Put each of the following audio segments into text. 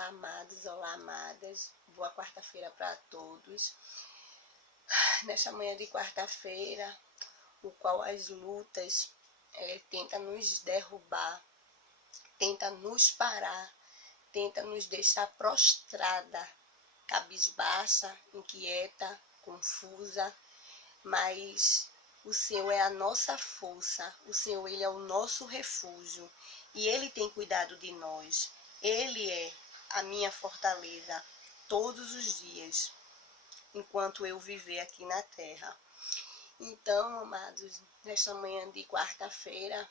Olá, amados, olá, amadas. Boa quarta-feira para todos. Nesta manhã de quarta-feira, o qual as lutas tentam nos derrubar, tentam nos parar, tentam nos deixar prostrada, cabisbaixa, inquieta, confusa, mas o Senhor é a nossa força, o Senhor ele é o nosso refúgio e Ele tem cuidado de nós. Ele é a minha fortaleza todos os dias, enquanto eu viver aqui na terra. Então, amados, nesta manhã de quarta-feira,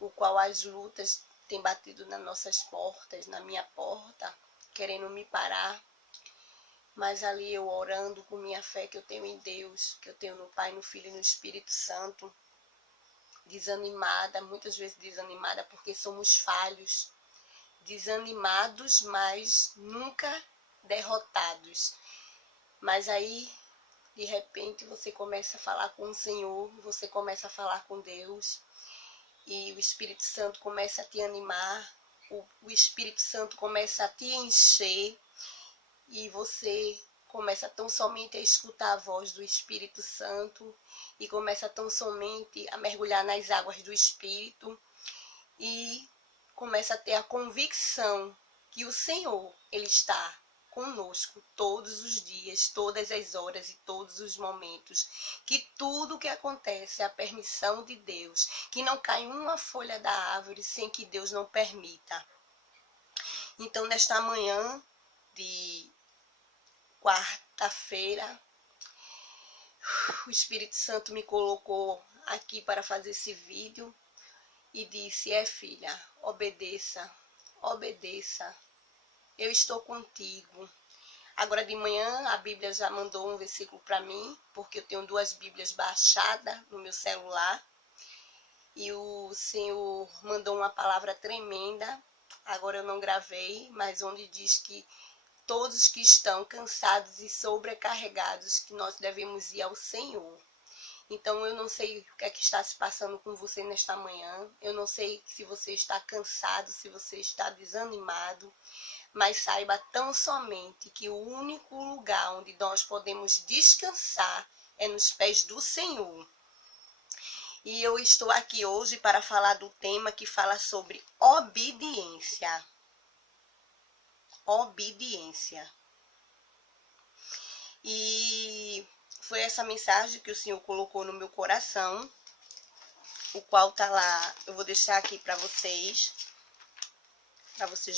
o qual as lutas têm batido nas nossas portas, na minha porta, querendo me parar, mas ali eu orando com minha fé que eu tenho em Deus, que eu tenho no Pai, no Filho e no Espírito Santo, desanimada, muitas vezes desanimada porque somos falhos, desanimados, mas nunca derrotados. Mas aí, de repente, você começa a falar com o Senhor, você começa a falar com Deus, e o Espírito Santo começa a te animar, o Espírito Santo começa a te encher, e você começa tão somente a escutar a voz do Espírito Santo, e começa tão somente a mergulhar nas águas do Espírito, e começa a ter a convicção que o Senhor, Ele está conosco todos os dias, todas as horas e todos os momentos, que tudo que acontece é a permissão de Deus, que não cai uma folha da árvore sem que Deus não permita. Então, nesta manhã de quarta-feira, o Espírito Santo me colocou aqui para fazer esse vídeo e disse: filha, obedeça, obedeça, eu estou contigo. Agora de manhã a Bíblia já mandou um versículo para mim, porque eu tenho 2 Bíblias baixadas no meu celular, e o Senhor mandou uma palavra tremenda, agora eu não gravei, mas onde diz que todos que estão cansados e sobrecarregados, que nós devemos ir ao Senhor. Então, eu não sei o que é que está se passando com você nesta manhã. Eu não sei se você está cansado, se você está desanimado. Mas saiba tão somente que o único lugar onde nós podemos descansar é nos pés do Senhor. E eu estou aqui hoje para falar do tema que fala sobre obediência. Obediência. E foi essa mensagem que o Senhor colocou no meu coração, o qual tá lá, eu vou deixar aqui para vocês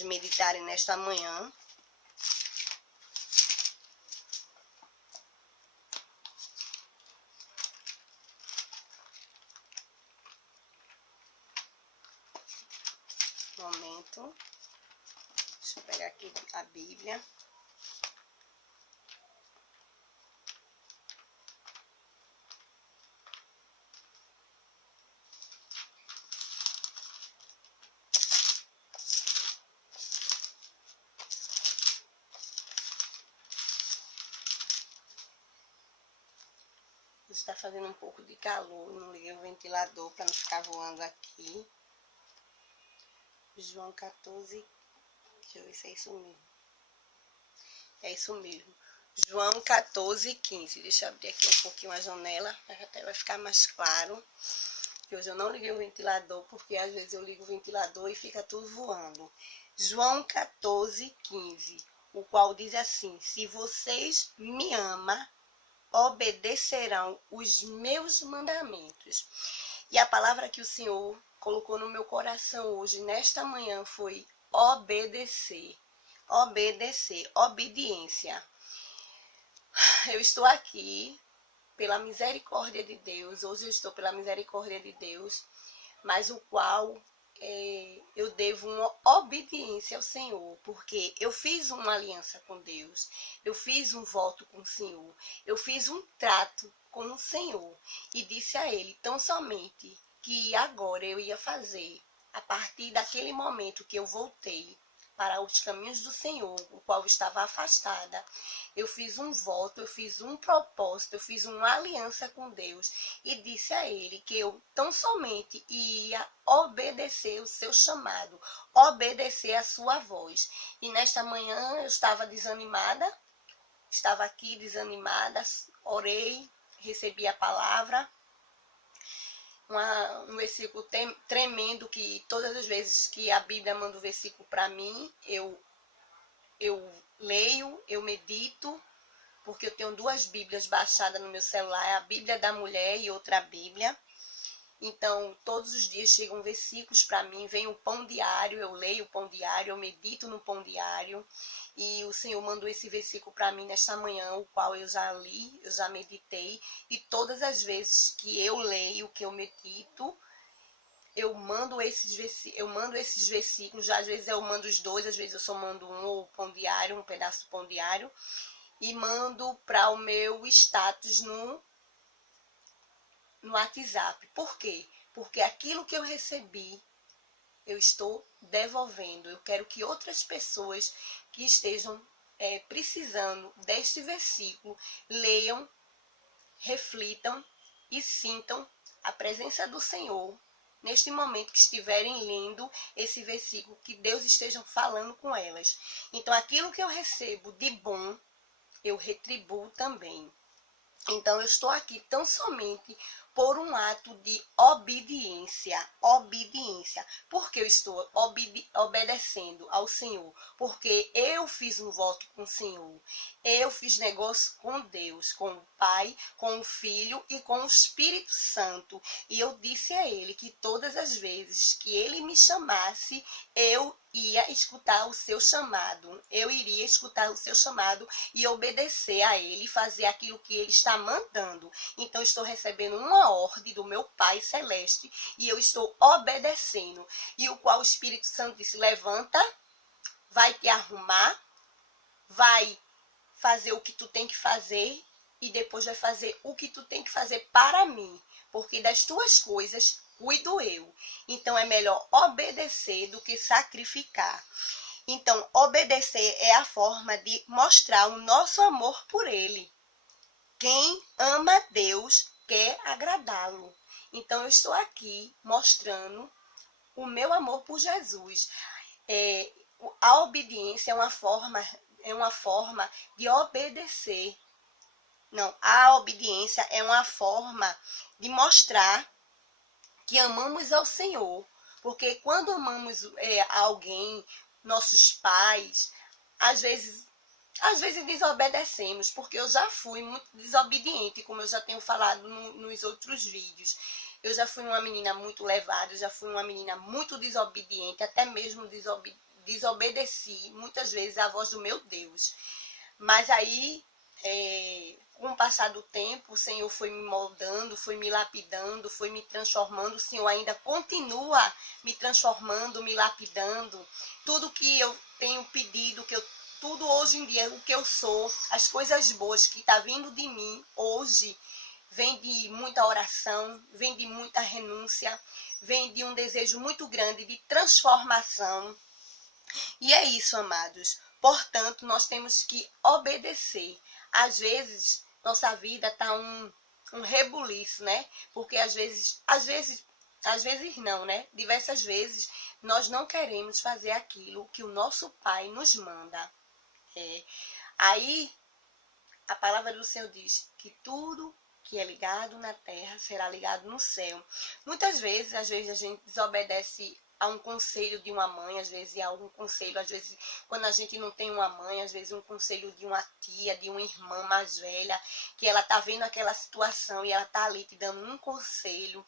meditarem nesta manhã. Um momento, deixa eu pegar aqui a Bíblia. Está fazendo um pouco de calor, não liguei o ventilador para não ficar voando aqui. João 14, deixa eu ver se é isso mesmo. É isso mesmo. João 14, 15. Deixa eu abrir aqui um pouquinho a janela, até vai ficar mais claro. Hoje eu não liguei o ventilador, porque às vezes eu ligo o ventilador e fica tudo voando. João 14, 15, o qual diz assim: se vocês me amam, obedecerão os meus mandamentos. E a palavra que o Senhor colocou no meu coração hoje, nesta manhã, foi obedecer. Obedecer, obediência. Eu estou aqui pela misericórdia de Deus, hoje eu estou pela misericórdia de Deus, mas o qual eu devo uma obediência ao Senhor, porque eu fiz uma aliança com Deus, eu fiz um voto com o Senhor, eu fiz um trato com o Senhor e disse a Ele tão somente que agora eu ia fazer, a partir daquele momento que eu voltei para os caminhos do Senhor, o qual estava afastada. Eu fiz um voto, eu fiz um propósito, eu fiz uma aliança com Deus e disse a Ele que eu tão somente ia obedecer o seu chamado, obedecer a sua voz. E nesta manhã eu estava desanimada, estava aqui desanimada, orei, recebi a palavra, um versículo tremendo que todas as vezes que a Bíblia manda um versículo para mim, eu leio, eu medito, porque eu tenho 2 Bíblias baixadas no meu celular, a Bíblia da mulher e outra Bíblia. Então, todos os dias chegam versículos para mim, vem o pão diário, eu leio o pão diário, eu medito no pão diário. E o Senhor mandou esse versículo para mim nesta manhã, o qual eu já li, eu já meditei. E todas as vezes que eu leio, que eu medito, eu mando esses versículos. Às vezes eu mando os 2, às vezes eu só mando um, ou pão diário, um pedaço do pão diário. E mando para o meu status no WhatsApp. Por quê? Porque aquilo que eu recebi, eu estou devolvendo. Eu quero que outras pessoas que estejam precisando deste versículo leiam, reflitam e sintam a presença do Senhor neste momento que estiverem lendo esse versículo, que Deus esteja falando com elas. Então, aquilo que eu recebo de bom, eu retribuo também. Então, eu estou aqui tão somente por um ato de obediência. Obediência. Porque eu estou obedecendo ao Senhor. Porque eu fiz um voto com o Senhor. Eu fiz negócio com Deus, com o Pai, com o Filho e com o Espírito Santo. E eu disse a Ele que todas as vezes que Ele me chamasse, eu ia escutar o seu chamado. Eu iria escutar o seu chamado e obedecer a Ele, fazer aquilo que Ele está mandando. Então, estou recebendo uma ordem do meu Pai Celeste e eu estou obedecendo. E o qual o Espírito Santo disse: levanta, vai te arrumar, vai fazer o que tu tem que fazer e depois vai fazer o que tu tem que fazer para mim. Porque das tuas coisas cuido eu. Então, é melhor obedecer do que sacrificar. Então, obedecer é a forma de mostrar o nosso amor por Ele. Quem ama Deus quer agradá-lo. Então, eu estou aqui mostrando o meu amor por Jesus. A obediência é uma forma de obedecer. Não, a obediência é uma forma de mostrar que amamos ao Senhor. Porque quando amamos alguém, nossos pais, às vezes desobedecemos, porque eu já fui muito desobediente, como eu já tenho falado nos outros vídeos. Eu já fui uma menina muito levada, eu já fui uma menina muito desobediente, até mesmo desobedeci muitas vezes a voz do meu Deus. Mas aí, com o passar do tempo, o Senhor foi me moldando, foi me lapidando, foi me transformando. O Senhor ainda continua me transformando, me lapidando. Tudo que eu tenho pedido, tudo hoje em dia, o que eu sou, as coisas boas que está vindo de mim hoje, vem de muita oração, vem de muita renúncia, vem de um desejo muito grande de transformação. E é isso, amados. Portanto, nós temos que obedecer. Às vezes, nossa vida está um rebuliço, né? Porque às vezes não, né? Diversas vezes, nós não queremos fazer aquilo que o nosso Pai nos manda. Aí, a palavra do Senhor diz que tudo que é ligado na terra será ligado no céu. Muitas vezes, a gente desobedece a um conselho de uma mãe, às vezes a algum conselho, às vezes quando a gente não tem uma mãe, às vezes um conselho de uma tia, de uma irmã mais velha, que ela tá vendo aquela situação e ela tá ali te dando um conselho,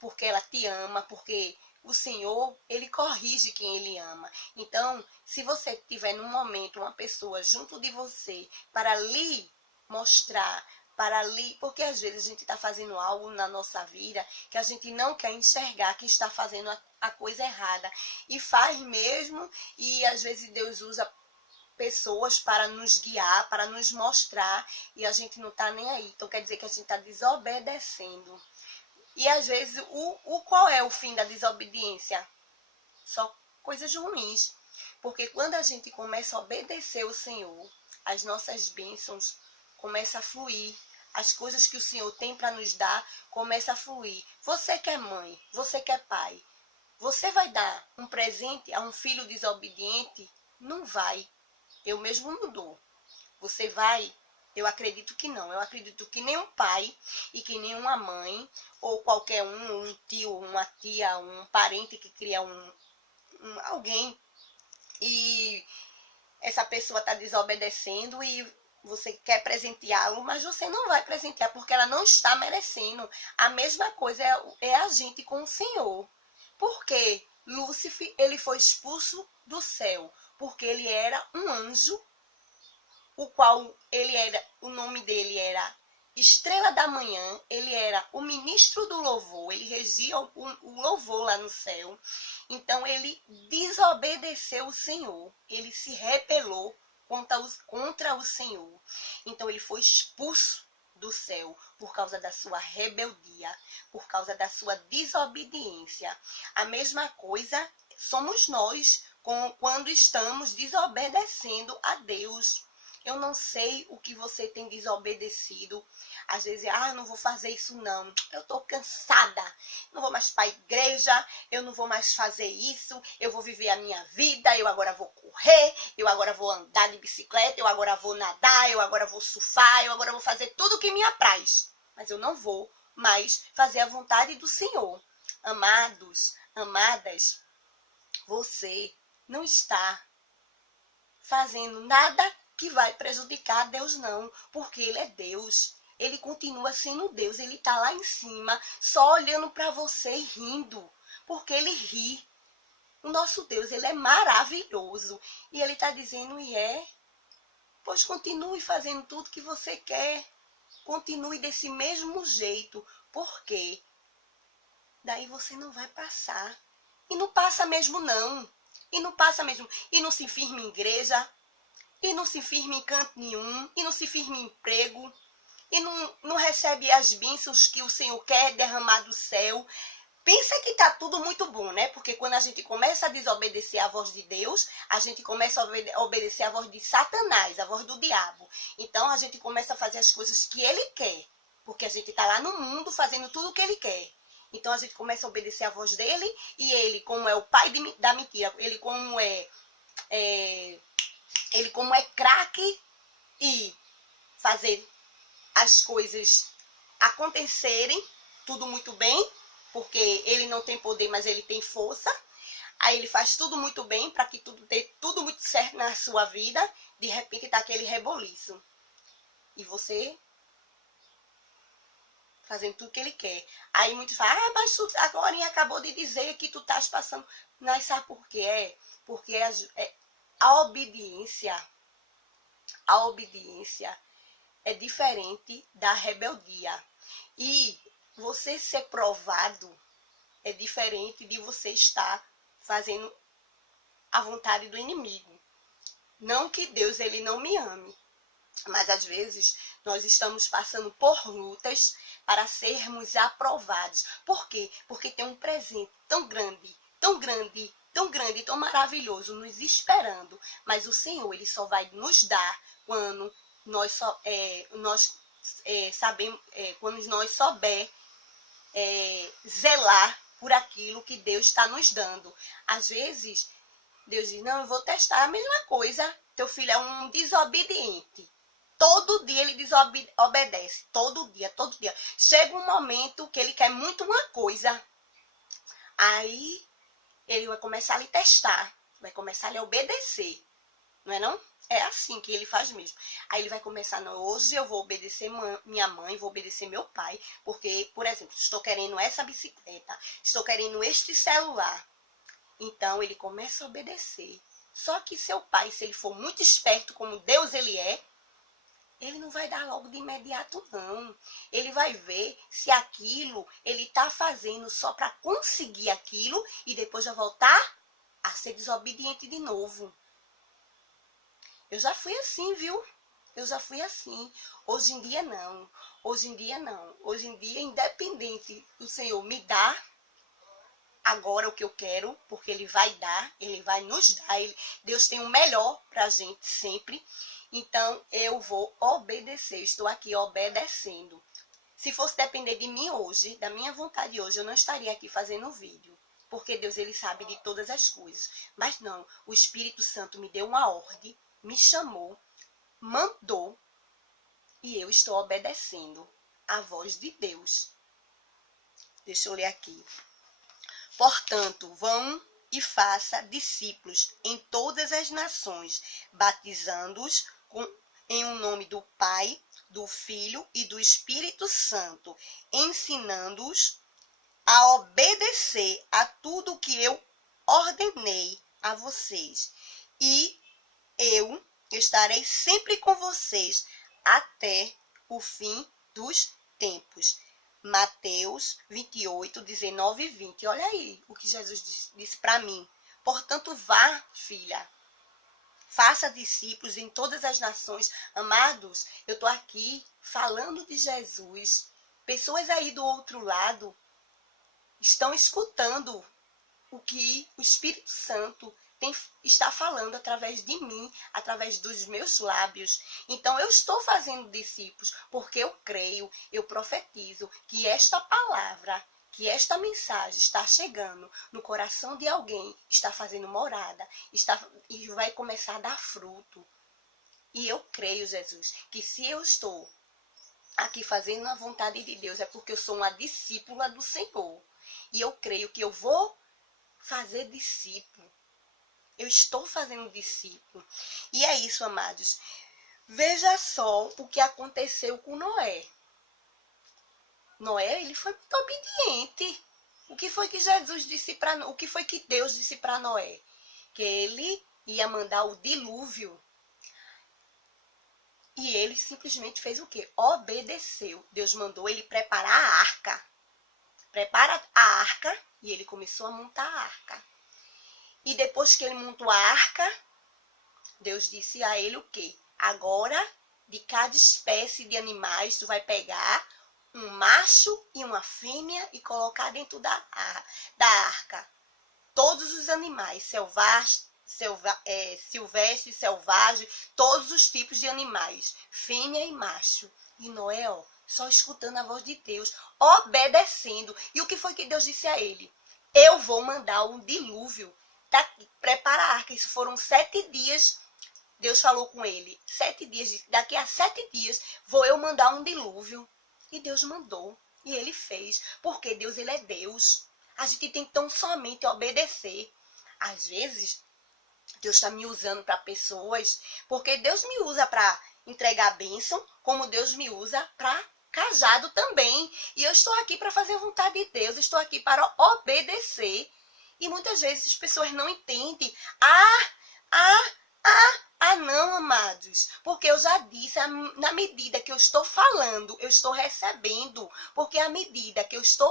porque ela te ama, porque o Senhor, Ele corrige quem Ele ama. Então, se você tiver num momento uma pessoa junto de você para lhe mostrar, porque às vezes a gente está fazendo algo na nossa vida que a gente não quer enxergar que está fazendo a coisa errada. E faz mesmo, e às vezes Deus usa pessoas para nos guiar, para nos mostrar, e a gente não está nem aí. Então quer dizer que a gente está desobedecendo. E às vezes, qual é o fim da desobediência? Só coisas ruins. Porque quando a gente começa a obedecer o Senhor, as nossas bênçãos começam a fluir. As coisas que o Senhor tem para nos dar começam a fluir. Você que é mãe, você que é pai, você vai dar um presente a um filho desobediente? Não vai. Eu mesmo não dou. Você vai? Eu acredito que não. Eu acredito que nenhum pai e que nenhuma mãe, ou qualquer um tio, uma tia, um parente que cria alguém, e essa pessoa está desobedecendo e você quer presenteá-lo, mas você não vai presentear porque ela não está merecendo. A mesma coisa é a gente com o Senhor. Porque Lúcifer, ele foi expulso do céu, porque ele era um anjo, o qual o nome dele era Estrela da Manhã, ele era o ministro do louvor, ele regia o louvor lá no céu. Então ele desobedeceu o Senhor, ele se rebelou contra o Senhor. Então ele foi expulso do céu por causa da sua rebeldia, por causa da sua desobediência. A mesma coisa somos nós quando estamos desobedecendo a Deus. Eu não sei o que você tem desobedecido. Às vezes, não vou fazer isso não. Eu estou cansada. Não vou mais para a igreja. Eu não vou mais fazer isso. Eu vou viver a minha vida. Eu agora vou correr. Eu agora vou andar de bicicleta. Eu agora vou nadar. Eu agora vou surfar. Eu agora vou fazer tudo o que me apraz. Mas eu não vou mais fazer a vontade do Senhor. Amados, amadas, você não está fazendo nada que vai prejudicar a Deus não, porque ele é Deus. Ele continua sendo Deus, ele está lá em cima, só olhando para você e rindo, porque ele ri. O nosso Deus, ele é maravilhoso. E ele está dizendo, pois continue fazendo tudo que você quer. Continue desse mesmo jeito, porque daí você não vai passar. E não passa mesmo não. E não passa mesmo. E não se firme em igreja. E não se firme em canto nenhum. E não se firme em emprego. E não recebe as bênçãos que o Senhor quer derramar do céu. Pensa que tá tudo muito bom, né? Porque quando a gente começa a desobedecer a voz de Deus, a gente começa a obedecer a voz de Satanás, a voz do diabo. Então a gente começa a fazer as coisas que ele quer. Porque a gente tá lá no mundo fazendo tudo o que ele quer. Então a gente começa a obedecer a voz dele, e ele, como é o pai da mentira, ele como é craque e fazer as coisas acontecerem, tudo muito bem, porque ele não tem poder, mas ele tem força. Aí ele faz tudo muito bem para que tudo dê tudo muito certo na sua vida. De repente tá aquele reboliço. E você fazendo tudo que ele quer. Aí muitos falam, mas tu agora acabou de dizer que tu estás passando. Mas sabe por quê? Porque a obediência é diferente da rebeldia. E você ser provado é diferente de você estar fazendo a vontade do inimigo. Não que Deus ele não me ame, mas às vezes nós estamos passando por lutas para sermos aprovados. Por quê? Porque tem um presente tão grande, tão grande, tão grande, tão maravilhoso nos esperando. Mas o Senhor ele só vai nos dar quando nós sabemos, quando nós souber zelar por aquilo que Deus está nos dando. Às vezes, Deus diz, não, eu vou testar a mesma coisa. Teu filho é um desobediente. Todo dia ele desobedece. Todo dia, todo dia. Chega um momento que ele quer muito uma coisa. Aí, ele vai começar a lhe testar. Vai começar a lhe obedecer. Não é não? É assim que ele faz mesmo. Aí ele vai começar, não, hoje eu vou obedecer minha mãe, vou obedecer meu pai, porque, por exemplo, estou querendo essa bicicleta, estou querendo este celular. Então ele começa a obedecer. Só que seu pai, se ele for muito esperto, como Deus ele é, ele não vai dar logo de imediato, não. Ele vai ver se aquilo ele está fazendo só para conseguir aquilo e depois vai voltar a ser desobediente de novo. Eu já fui assim, viu? Eu já fui assim. Hoje em dia, não. Hoje em dia, não. Hoje em dia, independente do Senhor me dar agora o que eu quero, porque Ele vai dar, Ele vai nos dar. Deus tem o melhor para a gente sempre. Então, eu vou obedecer. Estou aqui obedecendo. Se fosse depender de mim hoje, da minha vontade hoje, eu não estaria aqui fazendo o vídeo. Porque Deus, Ele sabe de todas as coisas. Mas não, o Espírito Santo me deu uma ordem, me chamou, mandou, e eu estou obedecendo a voz de Deus. Deixa eu ler aqui. Portanto, vão e faça discípulos em todas as nações, batizando-os em o nome do Pai, do Filho e do Espírito Santo, ensinando-os a obedecer a tudo o que eu ordenei a vocês. E eu estarei sempre com vocês até o fim dos tempos. Mateus 28, 19 e 20. Olha aí o que Jesus disse para mim. Portanto, vá, filha. Faça discípulos em todas as nações. Amados, eu estou aqui falando de Jesus. Pessoas aí do outro lado estão escutando o que o Espírito Santo está falando através de mim, através dos meus lábios. Então, eu estou fazendo discípulos, porque eu creio, eu profetizo que esta palavra, que esta mensagem está chegando no coração de alguém, está fazendo morada, e vai começar a dar fruto. E eu creio, Jesus, que se eu estou aqui fazendo a vontade de Deus, é porque eu sou uma discípula do Senhor. E eu creio que eu vou fazer discípulo. Eu estou fazendo discípulo. E é isso, amados. Veja só o que aconteceu com Noé. Noé, ele foi muito obediente. O que foi que o que foi que Deus disse para Noé? Que ele ia mandar o dilúvio. E ele simplesmente fez o quê? Obedeceu. Deus mandou ele preparar a arca. Prepara a arca, e ele começou a montar a arca. E depois que ele montou a arca, Deus disse a ele o quê? Agora, de cada espécie de animais, tu vai pegar um macho e uma fêmea e colocar dentro da arca. Todos os animais, silvestre, selvagem, todos os tipos de animais, fêmea e macho. E Noé, ó, só escutando a voz de Deus, obedecendo. E o que foi que Deus disse a ele? Eu vou mandar um dilúvio. Prepara a arca. Isso foram 7 dias. Deus falou com ele. 7 dias. Daqui a 7 dias vou eu mandar um dilúvio. E Deus mandou. E ele fez. Porque Deus, ele é Deus. A gente tem tão somente obedecer. Às vezes, Deus está me usando para pessoas. Porque Deus me usa para entregar a bênção. Como Deus me usa para casado também. E eu estou aqui para fazer a vontade de Deus. Estou aqui para obedecer. E muitas vezes as pessoas não entendem. Não, amados. Porque eu já disse, na medida que eu estou falando, eu estou recebendo. Porque à medida que eu estou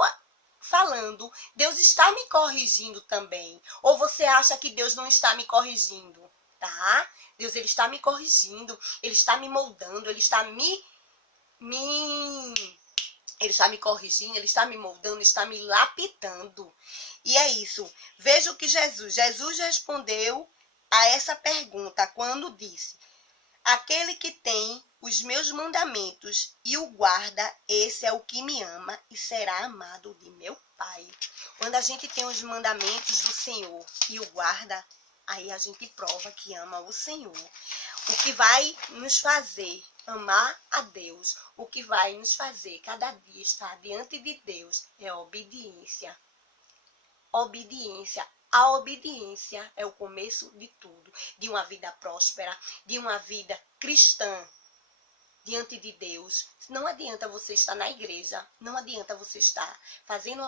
falando, Deus está me corrigindo também. Ou você acha que Deus não está me corrigindo? Tá? Deus, ele está me corrigindo. Ele está me moldando. Ele está ele está me corrigindo, ele está me moldando, está me lapidando. E é isso. Veja o que Jesus respondeu a essa pergunta quando disse: aquele que tem os meus mandamentos e o guarda, esse é o que me ama e será amado de meu Pai. Quando a gente tem os mandamentos do Senhor e o guarda, aí a gente prova que ama o Senhor. O que vai nos fazer amar a Deus, o que vai nos fazer cada dia estar diante de Deus é a obediência. Obediência. A obediência é o começo de tudo, de uma vida próspera, de uma vida cristã diante de Deus. Não adianta você estar na igreja, não adianta você estar fazendo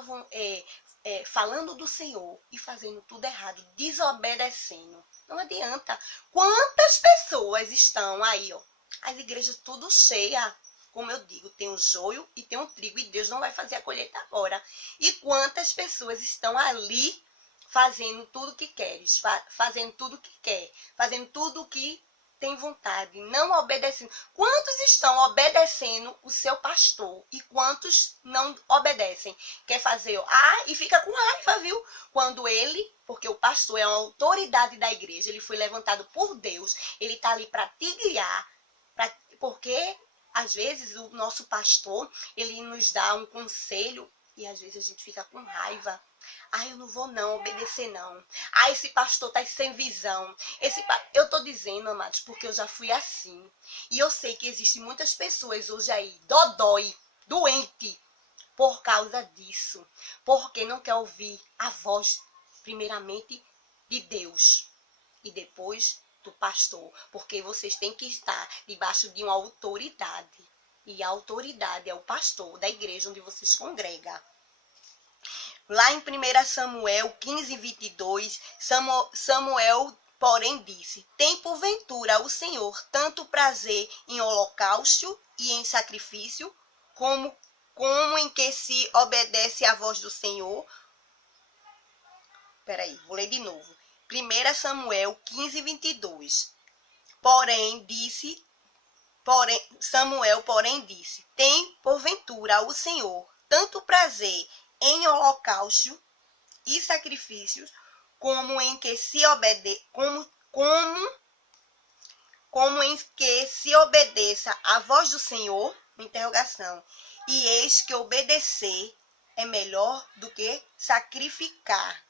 falando do Senhor e fazendo tudo errado, desobedecendo. Não adianta. Quantas pessoas estão aí, ó? As igrejas tudo cheia. Como eu digo, tem o joio e tem o trigo, e Deus não vai fazer a colheita agora. E quantas pessoas estão ali fazendo tudo o que queres, fazendo tudo o que quer, fazendo tudo o que tem vontade, não obedecendo. Quantos estão obedecendo o seu pastor e quantos não obedecem? Quer fazer, e fica com raiva, viu? Quando ele, porque o pastor é uma autoridade da igreja, ele foi levantado por Deus, ele está ali para te guiar, porque às vezes o nosso pastor, ele nos dá um conselho e às vezes a gente fica com raiva. Eu não vou não obedecer não. Esse pastor tá sem visão. Eu tô dizendo, amados, porque eu já fui assim. E eu sei que existem muitas pessoas hoje aí, dodói, doente, por causa disso. Porque não quer ouvir a voz, primeiramente, de Deus. E depois do pastor. Porque vocês têm que estar debaixo de uma autoridade. E a autoridade é o pastor da igreja onde vocês congregam. Lá em 1 Samuel 15, 22, Samuel, porém, disse: tem porventura o Senhor tanto prazer em holocausto e em sacrifício, como em que se obedece à voz do Senhor? Peraí, vou ler de novo. 1 Samuel 15, 22. Samuel, porém, disse: tem porventura o Senhor tanto prazer em holocausto e sacrifícios, como em que se obedeça à voz do Senhor? Interrogação. E eis que obedecer é melhor do que sacrificar,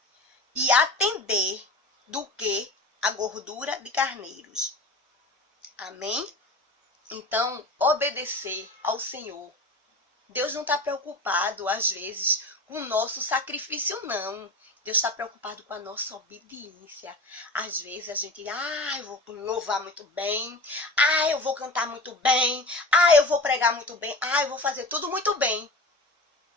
e atender do que a gordura de carneiros. Amém? Então, obedecer ao Senhor. Deus não está preocupado, às vezes, com o nosso sacrifício, não. Deus está preocupado com a nossa obediência. Às vezes a gente, eu vou louvar muito bem, eu vou cantar muito bem, eu vou pregar muito bem, eu vou fazer tudo muito bem.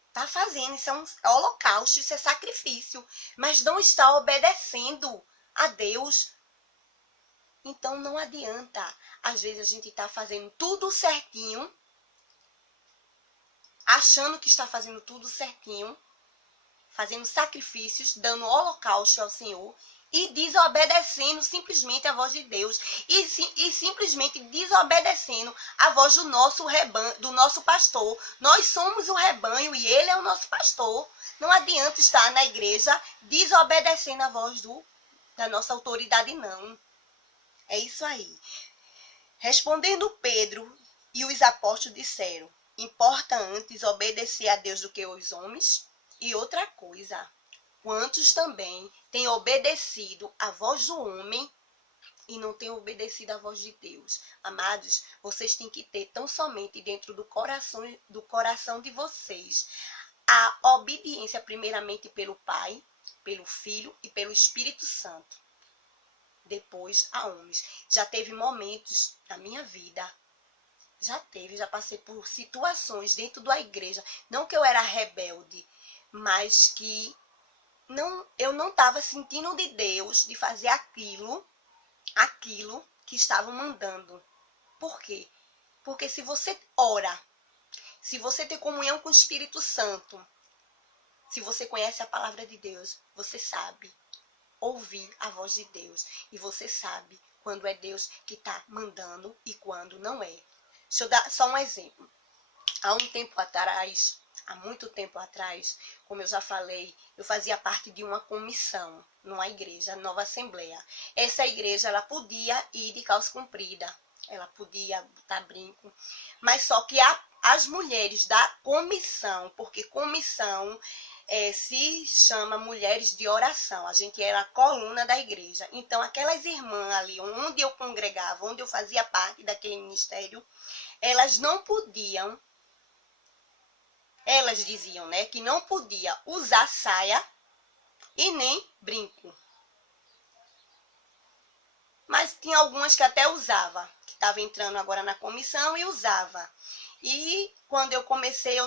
Está fazendo, isso é um holocausto, isso é sacrifício, mas não está obedecendo a Deus. Então não adianta. Às vezes a gente está fazendo tudo certinho, achando que está fazendo tudo certinho, fazendo sacrifícios, dando holocausto ao Senhor e desobedecendo simplesmente a voz de Deus e simplesmente desobedecendo a voz do nosso rebanho, do nosso pastor. Nós somos o rebanho e ele é o nosso pastor. Não adianta estar na igreja desobedecendo a voz da nossa autoridade, não. É isso aí. Respondendo Pedro e os apóstolos disseram: importa antes obedecer a Deus do que aos homens? E outra coisa, quantos também têm obedecido à voz do homem e não têm obedecido à voz de Deus? Amados, vocês têm que ter tão somente dentro do coração de vocês a obediência primeiramente pelo Pai, pelo Filho e pelo Espírito Santo. Depois a homens. Já teve momentos na minha vida, já passei por situações dentro da igreja, não que eu era rebelde, mas que eu não estava sentindo de Deus de fazer aquilo que estavam mandando. Por quê? Porque se você ora, se você tem comunhão com o Espírito Santo, se você conhece a palavra de Deus, você sabe ouvir a voz de Deus. E você sabe quando é Deus que está mandando e quando não é. Deixa eu dar só um exemplo. Há muito tempo atrás, como eu já falei, eu fazia parte de uma comissão numa igreja, Nova Assembleia. Essa igreja, ela podia ir de calça comprida, ela podia botar brinco, mas só que as mulheres da comissão, porque comissão se chama mulheres de oração, a gente era a coluna da igreja. Então, aquelas irmãs ali, onde eu congregava, onde eu fazia parte daquele ministério, elas não podiam, elas diziam, né, que não podia usar saia e nem brinco. Mas tinha algumas que até usava, que estava entrando agora na comissão e usava. E quando eu comecei,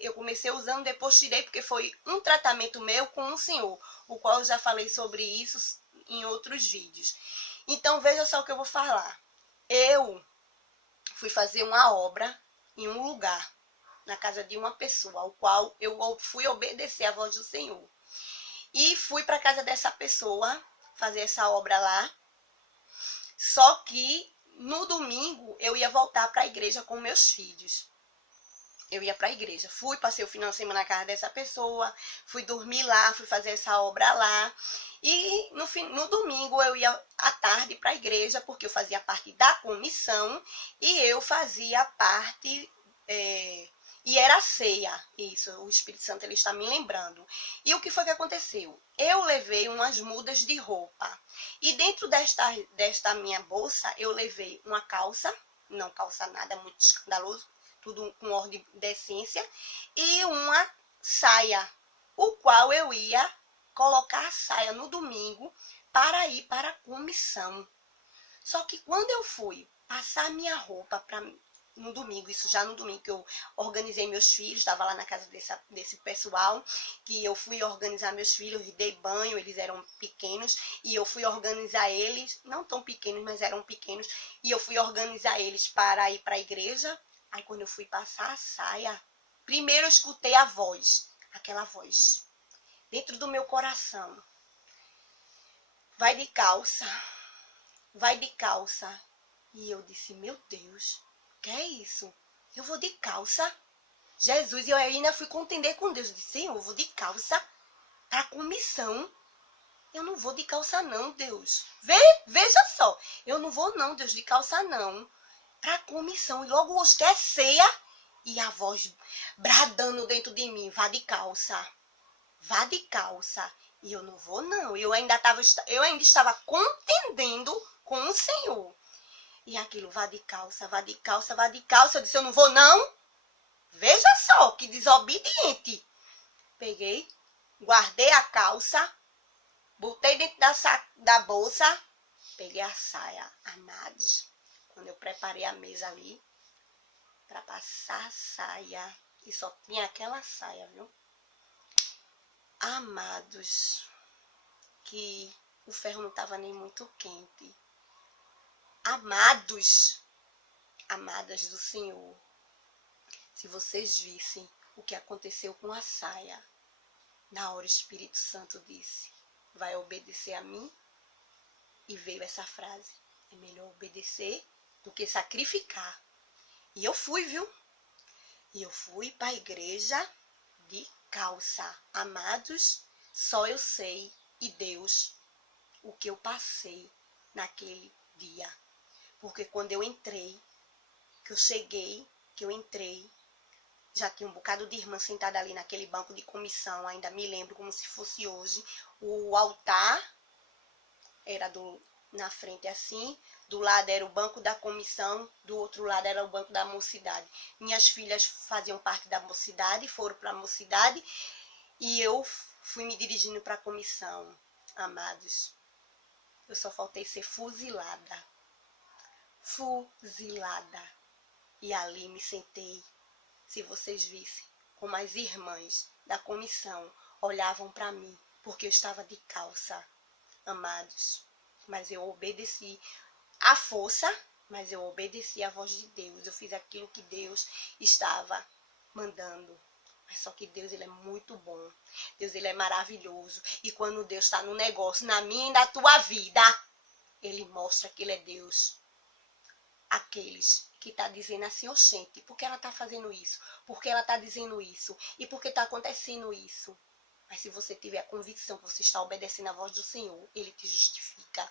eu comecei usando, depois tirei, porque foi um tratamento meu com um senhor, o qual eu já falei sobre isso em outros vídeos. Então, veja só o que eu vou falar. Eu fui fazer uma obra em um lugar, na casa de uma pessoa, ao qual eu fui obedecer à voz do Senhor. E fui para a casa dessa pessoa fazer essa obra lá. Só que no domingo eu ia voltar para a igreja com meus filhos. Eu ia para a igreja. Fui, passei o final de semana na casa dessa pessoa, fui dormir lá, fui fazer essa obra lá. E no domingo eu ia à tarde para a igreja, porque eu fazia parte da comissão e eu fazia parte... e era a ceia, isso, o Espírito Santo ele está me lembrando. E o que foi que aconteceu? Eu levei umas mudas de roupa. E dentro desta minha bolsa, eu levei uma calça, não calça nada, muito escandaloso, tudo com ordem de decência, e uma saia, o qual eu ia colocar a saia no domingo para ir para a comissão. Só que quando eu fui passar minha roupa no domingo, isso já no domingo que eu organizei meus filhos, estava lá na casa desse pessoal, que eu fui organizar meus filhos, dei banho, eles eram pequenos, e eu fui organizar eles, não tão pequenos, mas eram pequenos, e eu fui organizar eles para ir para a igreja. Aí quando eu fui passar a saia, primeiro eu escutei a voz, aquela voz, dentro do meu coração. Vai de calça, vai de calça. E eu disse, meu Deus, que é isso? Eu vou de calça? Jesus, eu ainda fui contender com Deus. Eu disse, Senhor, eu vou de calça para a comissão. Eu não vou de calça não, Deus. Veja só, eu não vou não, Deus, de calça não. Para a comissão. E logo hoje que é ceia. E a voz bradando dentro de mim, vá de calça. Vá de calça. E eu não vou não. Eu ainda estava contendendo com o Senhor. E aquilo, vá de calça, vá de calça, vá de calça. Eu disse, eu não vou não. Veja só, que desobediente. Peguei, guardei a calça, botei dentro da bolsa, peguei a saia. Amados, quando eu preparei a mesa ali, para passar a saia, e só tinha aquela saia, viu? Amados, que o ferro não estava nem muito quente. Amados, amadas do Senhor, se vocês vissem o que aconteceu com a saia, na hora o Espírito Santo disse, vai obedecer a mim? E veio essa frase, é melhor obedecer do que sacrificar. E eu fui, viu? E eu fui para a igreja de calça. Amados, só eu sei e Deus o que eu passei naquele dia. Porque quando eu entrei, que eu entrei, já tinha um bocado de irmã sentada ali naquele banco de comissão, ainda me lembro como se fosse hoje. O altar era na frente assim, do lado era o banco da comissão, do outro lado era o banco da mocidade. Minhas filhas faziam parte da mocidade, foram para a mocidade, e eu fui me dirigindo para a comissão. Amados, eu só faltei ser fuzilada. Fuzilada. E ali me sentei. Se vocês vissem como as irmãs da comissão olhavam para mim, porque eu estava de calça. Amados, mas eu obedeci à força, mas eu obedeci à voz de Deus. Eu fiz aquilo que Deus estava mandando. Mas só que Deus, ele é muito bom. Deus, ele é maravilhoso. E quando Deus está no negócio, na minha e na tua vida, ele mostra que ele é Deus. Aqueles que está dizendo assim, oxente, por que ela está fazendo isso? Por que ela está dizendo isso? E por que está acontecendo isso? Mas se você tiver a convicção que você está obedecendo à voz do Senhor, ele te justifica.